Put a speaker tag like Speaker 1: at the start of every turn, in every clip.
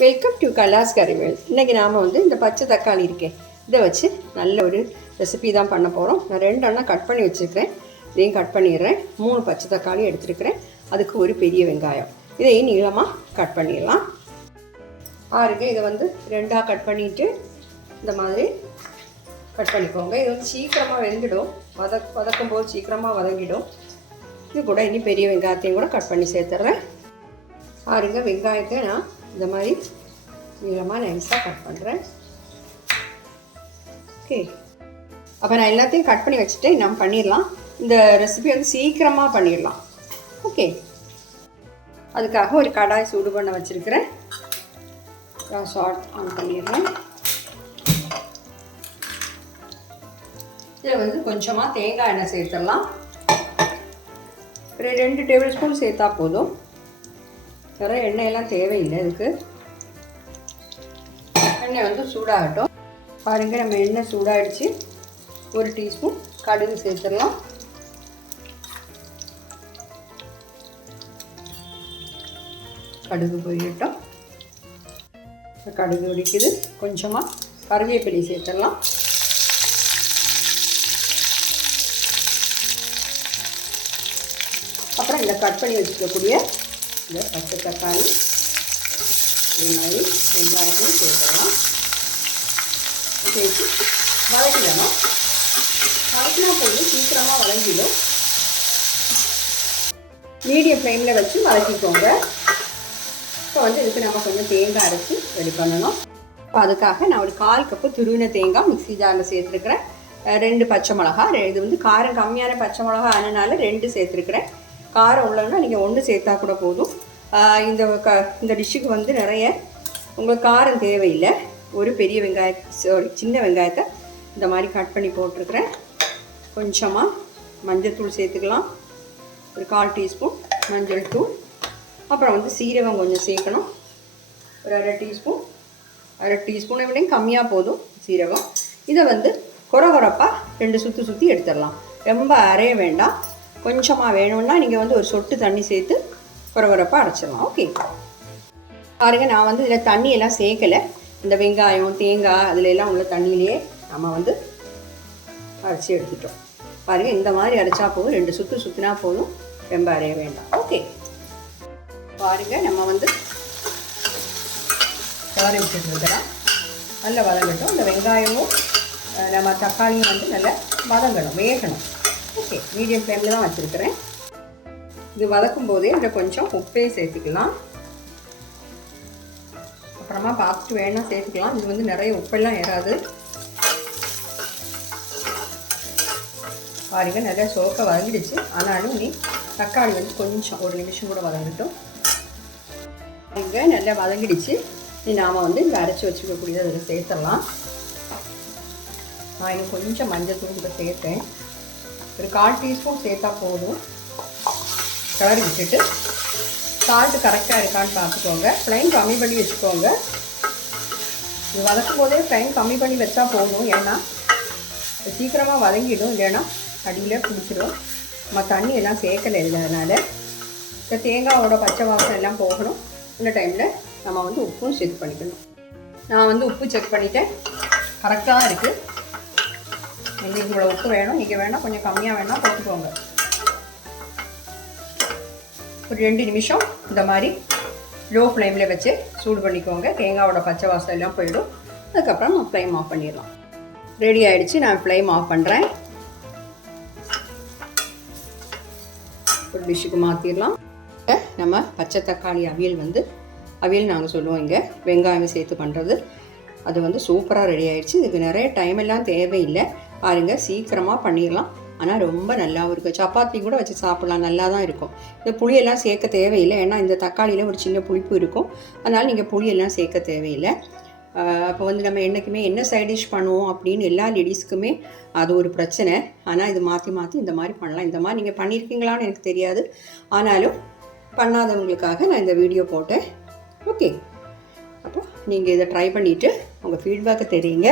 Speaker 1: Welcome to கலாஸ் கறிவேல் இன்றைக்கி நாம் வந்து இந்த பச்சை தக்காளி இருக்கே இதை வச்சு நல்ல ஒரு ரெசிபி தான் பண்ண போகிறோம் நான் ரெண்டு அண்ணா கட் பண்ணி வச்சுருக்கிறேன். இதையும் கட் பண்ணிடுறேன். மூணு பச்சை தக்காளி எடுத்துருக்கிறேன். அதுக்கு ஒரு பெரிய வெங்காயம். இதையும் நீளமாக கட் பண்ணிடலாம். ஆறுங்க இதை வந்து ரெண்டாக கட் பண்ணிவிட்டு இந்த மாதிரி கட் பண்ணிக்கோங்க. இது வந்து சீக்கிரமாக வெந்துடும். வதக் வதக்கும் போது சீக்கிரமாக வதங்கிடும். இது கூட இனி பெரிய வெங்காயத்தையும் கூட கட் பண்ணி சேர்த்துட்றேன். ஆறுங்க வெங்காயத்தை நான் இந்த மாதிரி நீளமாக நைஸாக கட் பண்ணுறேன் ஓகே அப்போ நான் எல்லாத்தையும் கட் பண்ணி வச்சுட்டு நம்ம பண்ணிடலாம். இந்த ரெசிபி வந்து சீக்கிரமாக பண்ணிடலாம். ஓகே அதுக்காக ஒரு கடாய் சூடு பண்ண வச்சுருக்கிறேன். நான் ஷார்ட் ஆன் பண்ணிடுறேன். இதில் வந்து கொஞ்சமாக தேங்காய் எண்ணெய் சேர்த்துடலாம். ஒரு ரெண்டு டேபிள் ஸ்பூன் சேர்த்தா போதும். வேற எண்ணெயெல்லாம் தேவையில்லை இதுக்கு எண்ணெய் வந்து சூடாகட்டும். பாருங்கள் நம்ம எண்ணெய் சூடாகிடுச்சு ஒரு டீஸ்பூன் கடுகு சேர்த்துடலாம். கடுகு பொரியட்டும். கடுகு வெடிக்குது. கொஞ்சமாக கருவேப்பிலை சேர்த்துடலாம். அப்புறம் இந்த கட் பண்ணி வச்சுக்கக்கூடிய இந்த பச்சை தக்காளி இது மாதிரி வெங்காயத்தையும் சேர்த்துடலாம் சேர்த்து வதக்கிடணும். வதக்கினா போதும் சீக்கிரமாக வதங்கிடும். மீடியம் ஃப்ளேமில் வச்சு வதக்கிக்கோங்க. இப்போ வந்து இதுக்கு நம்ம கொஞ்சம் தேங்காய் அரைச்சி ரெடி பண்ணணும். இப்போ அதுக்காக நான் ஒரு கால் கப்பு துருவின தேங்காய் மிக்ஸி ஜாரில் சேர்த்துருக்குறேன். ரெண்டு பச்சை மிளகா இது வந்து காரம் கம்மியான பச்சை மிளகா ஆனனால ரெண்டு சேர்த்துருக்குறேன். காரம் உள்ளதுன்னா நீங்கள் ஒன்று சேர்த்தா கூட போதும். இந்த க இந்த டிஷ்ஷுக்கு வந்து நிறைய உங்களுக்கு காரம் தேவையில்லை. ஒரு பெரிய வெங்காய சாரி சின்ன வெங்காயத்தை இந்த மாதிரி கட் பண்ணி போட்டிருக்கிறேன். கொஞ்சமாக மஞ்சள் சேர்த்துக்கலாம். ஒரு கால் டீஸ்பூன் மஞ்சள் தூள். அப்புறம் வந்து சீரகம் கொஞ்சம் சேர்க்கணும். ஒரு அரை டீஸ்பூன் அரை டீஸ்பூனை விடையும் கம்மியாக போதும் சீரகம். இதை வந்து கொர கொரப்பாக ரெண்டு சுற்றி சுற்றி எடுத்துடலாம். ரொம்ப அரைய வேண்டாம். கொஞ்சமாக வேணும்னா நீங்கள் வந்து ஒரு சொட்டு தண்ணி சேர்த்து குறவரப்பாக அரைச்சிடலாம். ஓகே பாருங்க நான் வந்து இதில் தண்ணியெல்லாம் சேர்க்கலை. இந்த வெங்காயம் தேங்காய் அதில் எல்லாம் உள்ள தண்ணியிலேயே நம்ம வந்து அரைச்சி எடுத்துட்டோம். பாருங்க இந்த மாதிரி அரைச்சா போதும். ரெண்டு சுற்று சுற்றினா போதும். ரொம்ப அரைய வேண்டாம். ஓகே பாருங்க நம்ம வந்து கலரை விட்டுட்டு இருக்கிறோம் நல்லா வதங்கட்டும். இந்த வெங்காயமும் நம்ம தக்காளியும் வந்து நல்லா வதங்கணும் வேகணும். ஓகே மீடியம் ஃப்ளேமில் தான் வச்சுருக்கிறேன். இது வதக்கும் போதே இதில் கொஞ்சம் உப்பையும் சேர்த்துக்கலாம். அப்புறமா பார்த்துட்டு வேணால் சேர்த்துக்கலாம். இது வந்து நிறைய உப்பெல்லாம் ஏறாது. பாருங்கள் நிறைய சோக்க வதங்கிடுச்சு. ஆனாலும் நீ தக்காளி வந்து கொஞ்சம் ஒரு நிமிஷம் கூட வதங்கட்டும். இங்கே நல்லா வதங்கிடுச்சு. நீ நாம் வந்து இந்த அரைச்சி வச்சுக்கக்கூடியது அதில் சேர்த்துடலாம். நான் இன்னும் கொஞ்சம் மஞ்சள் தூள் கூட சேர்த்தேன். ஒரு கால் டீஸ்பூன் சேர்த்தா போதும். கிளறி விட்டுட்டு சால்ட்டு கரெக்டாக இருக்கான்னு பார்த்துக்கோங்க. ஃப்ளைம் கம்மி பண்ணி வச்சுக்கோங்க. இது வதக்கும் போதே ஃப்ளைம் கம்மி பண்ணி வச்சா போதும். ஏன்னா சீக்கிரமாக வதங்கிடும். இல்லைன்னா அடியில் பிடிச்சிடும் நம்ம தண்ணி எல்லாம் சேர்க்கலை இல்லை அதனால் இந்த தேங்காவோட பச்சை வாசம் எல்லாம் போகணும். இந்த டைமில் நம்ம வந்து உப்பும் செக் பண்ணிக்கணும். நான் வந்து உப்பு செக் பண்ணிவிட்டேன் கரெக்டாக இருக்குது எங்களுக்கு இவ்வளோ உப்பு வேணும் நீங்கள் வேணால் கொஞ்சம் கம்மியாக வேணால் போட்டுக்கோங்க. ஒரு ரெண்டு நிமிஷம் இந்த மாதிரி லோ ஃப்ளேமில் வச்சு சூடு பண்ணிக்கோங்க. தேங்காவோட பச்சை வாசம் எல்லாம் போயிடும். அதுக்கப்புறம் நான் ஃப்ளேம் ஆஃப் பண்ணிடலாம். ரெடி ஆகிடுச்சு நான் ஃப்ளேம் ஆஃப் பண்ணுறேன் ஒரு டிஷ்ஷுக்கு மாற்றிடலாம் நம்ம பச்சை தக்காளி அவியல் வந்து அவியல் நாங்கள் சொல்லுவோம் இங்கே வெங்காயம் சேர்த்து பண்ணுறது அது வந்து சூப்பராக ரெடி ஆயிடுச்சு. இதுக்கு நிறைய டைம் எல்லாம் தேவையில்லை. பாருங்கள் சீக்கிரமாக பண்ணிடலாம் ஆனால் ரொம்ப நல்லாவும் இருக்கும் சப்பாத்தி கூட வச்சு சாப்பிட்லாம். நல்லா தான் இருக்கும். இந்த புளியெல்லாம் சேர்க்க தேவையில்லை. ஏன்னா இந்த தக்காளியில் ஒரு சின்ன புளிப்பு இருக்கும். அதனால் நீங்கள் புளியெல்லாம் சேர்க்க தேவையில்லை. அப்போ வந்து நம்ம என்றைக்குமே என்ன சைட் டிஷ் பண்ணுவோம் அப்படின்னு எல்லா லேடிஸ்க்குமே அது ஒரு பிரச்சனை. ஆனால் இது மாற்றி மாற்றி இந்த மாதிரி பண்ணலாம். இந்த மாதிரி நீங்கள் பண்ணியிருக்கீங்களான்னு எனக்கு தெரியாது. ஆனாலும் பண்ணாதவங்களுக்காக நான் இந்த வீடியோ போட்டேன். ஓகே அப்போ நீங்கள் இதை ட்ரை பண்ணிவிட்டு உங்கள் ஃபீட்பேக்கை தெரியுங்க.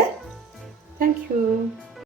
Speaker 1: தேங்க்யூ